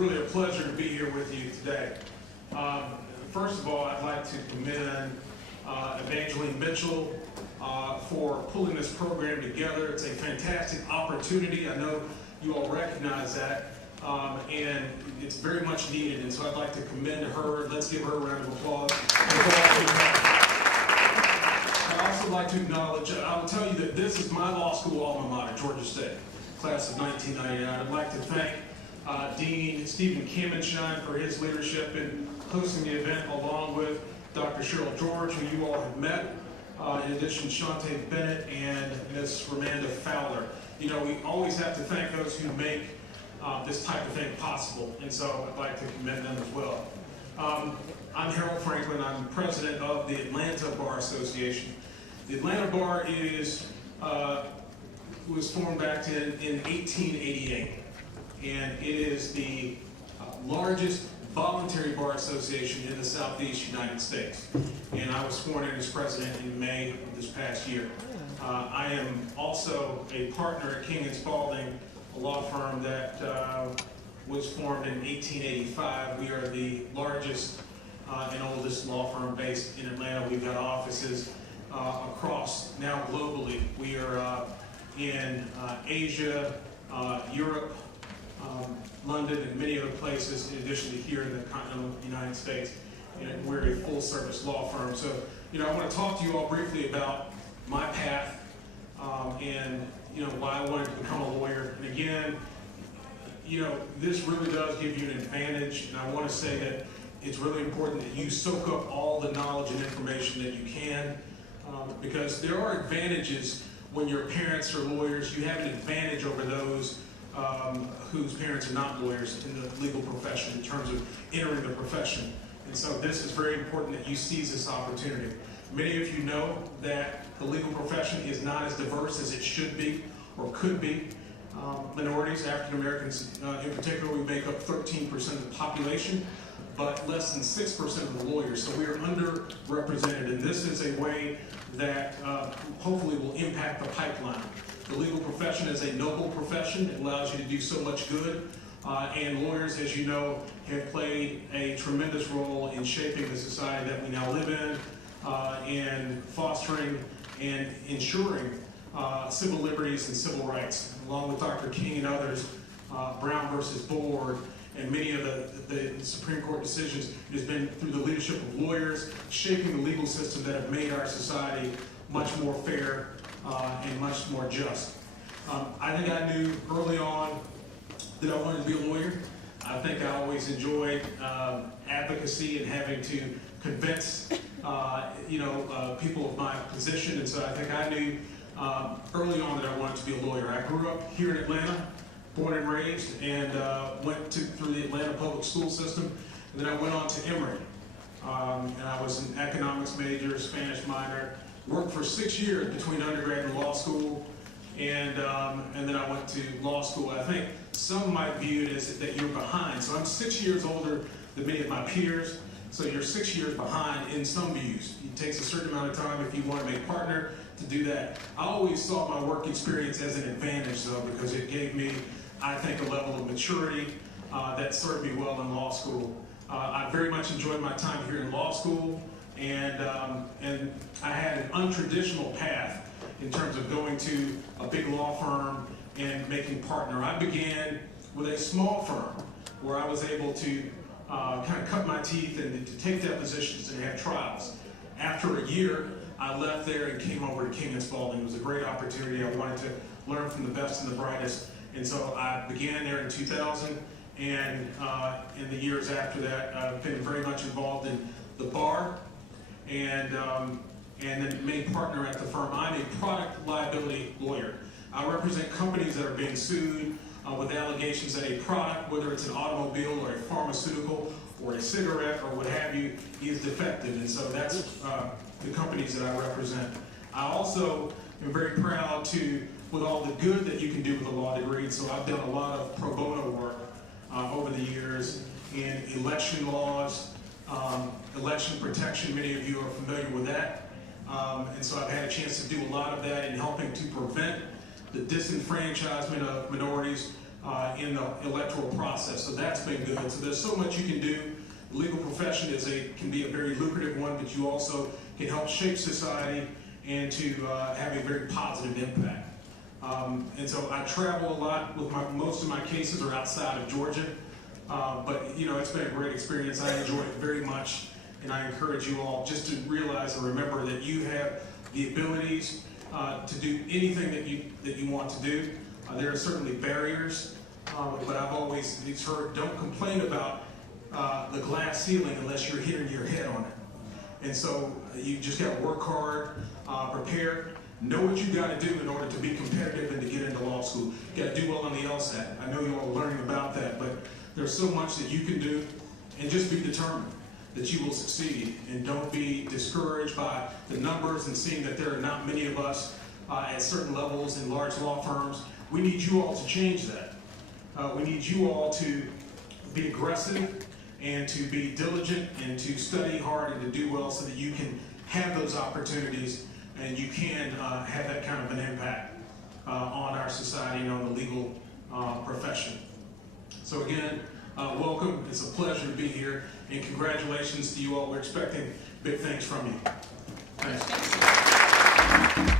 really a pleasure to be here with you today. First of all, I'd like to commend Evangeline Mitchell for pulling this program together. It's a fantastic opportunity. I know you all recognize that, and it's very much needed, and so I'd like to commend her. Let's give her a round of applause. I'd also like to acknowledge, I will tell you that this is my law school alma mater, Georgia State, class of 1999. I'd like to thank Dean Stephen Kamenshine for his leadership in hosting the event, along with Dr. Cheryl George, who you all have met, in addition to Shante Bennett and Ms. Ramanda Fowler. You know, we always have to thank those who make this type of thing possible, and so I'd like to commend them as well. I'm Harold Franklin. I'm president of the Atlanta Bar Association. The Atlanta Bar was formed back in 1888, and it is the largest voluntary bar association in the Southeast United States. And I was sworn in as president in May of this past year. I am also a partner at King & Spalding, a law firm that was formed in 1885. We are the largest and oldest law firm based in Atlanta. We've got offices across, now globally. We are in Asia, Europe, London, and many other places, in addition to here in the continental United States. And we're a full-service law firm. So, you know, I want to talk to you all briefly about my path and, you know, why I wanted to become a lawyer. And again, you know, this really does give you an advantage, and I want to say that it's really important that you soak up all the knowledge and information that you can, because there are advantages when your parents are lawyers. You have an advantage over those whose parents are not lawyers in the legal profession in terms of entering the profession. And so this is very important that you seize this opportunity. Many of you know that the legal profession is not as diverse as it should be or could be. Minorities, African Americans in particular, we make up 13% of the population, but less than 6% of the lawyers. So we are underrepresented, and this is a way that hopefully will impact the pipeline. The legal profession is a noble profession. It allows you to do so much good. And lawyers, as you know, have played a tremendous role in shaping the society that we now live in fostering and ensuring civil liberties and civil rights. Along with Dr. King and others, Brown versus Board, and many of the Supreme Court decisions, it has been through the leadership of lawyers shaping the legal system that have made our society much more fair and much more just. I think I knew early on that I wanted to be a lawyer. I think I always enjoyed advocacy and having to convince people of my position, and so I think I knew early on that I wanted to be a lawyer. I grew up here in Atlanta, born and raised, and went through the Atlanta public school system, and then I went on to Emory. And I was an economics major, Spanish minor, worked for 6 years between undergrad and law school, and then I went to law school. I think some might view it as that you're behind. So I'm 6 years older than many of my peers, so you're 6 years behind in some views. It takes a certain amount of time if you want to make partner to do that. I always saw my work experience as an advantage, though, because it gave me, I think, a level of maturity that served me well in law school. I very much enjoyed my time here in law school, and I had an untraditional path in terms of going to a big law firm and making partner. I began with a small firm where I was able to kind of cut my teeth and to take depositions and have trials. After a year, I left there and came over to King & Spalding. It was a great opportunity. I wanted to learn from the best and the brightest. And so I began there in 2000, and in the years after that, I've been very much involved in the bar, and then main partner at the firm. I'm a product liability lawyer. I represent companies that are being sued with allegations that a product, whether it's an automobile or a pharmaceutical or a cigarette or what have you, is defective. And so that's the companies that I represent. I also am very proud to, with all the good that you can do with a law degree, and so I've done a lot of pro bono work over the years in election laws, election protection. Many of you are familiar with that. And so I've had a chance to do a lot of that in helping to prevent the disenfranchisement of minorities in the electoral process. So that's been good. So there's so much you can do. The legal profession can be a very lucrative one, but you also can help shape society and to have a very positive impact. And so I travel a lot with most of my cases are outside of Georgia, but it's been a great experience. I enjoyed it very much, and I encourage you all just to realize and remember that you have the abilities to do anything that you want to do. There are certainly barriers, but I've always heard, don't complain about the glass ceiling unless you're hitting your head on it. And so you just got to work hard, prepare, know what you got to do in order to be competitive and to get into law school. You got to do well on the LSAT. I know you're all learning about that, but there's so much that you can do, and just be determined that you will succeed. And don't be discouraged by the numbers and seeing that there are not many of us at certain levels in large law firms. We need you all to change that. We need you all to be aggressive and to be diligent and to study hard and to do well so that you can have those opportunities and you can have that kind of an impact on our society and on the legal profession. So again, welcome. It's a pleasure to be here, and congratulations to you all. We're expecting big things from you. Thanks.